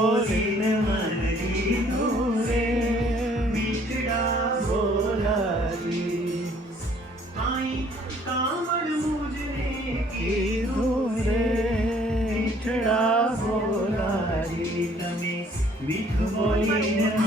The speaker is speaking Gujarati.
બોલીને મન લીધું રે મીઠડા બોલાજી આઈ કામણ મુજને કીધું રે મીઠડા બોલાજી તમે મીઠું બોલીને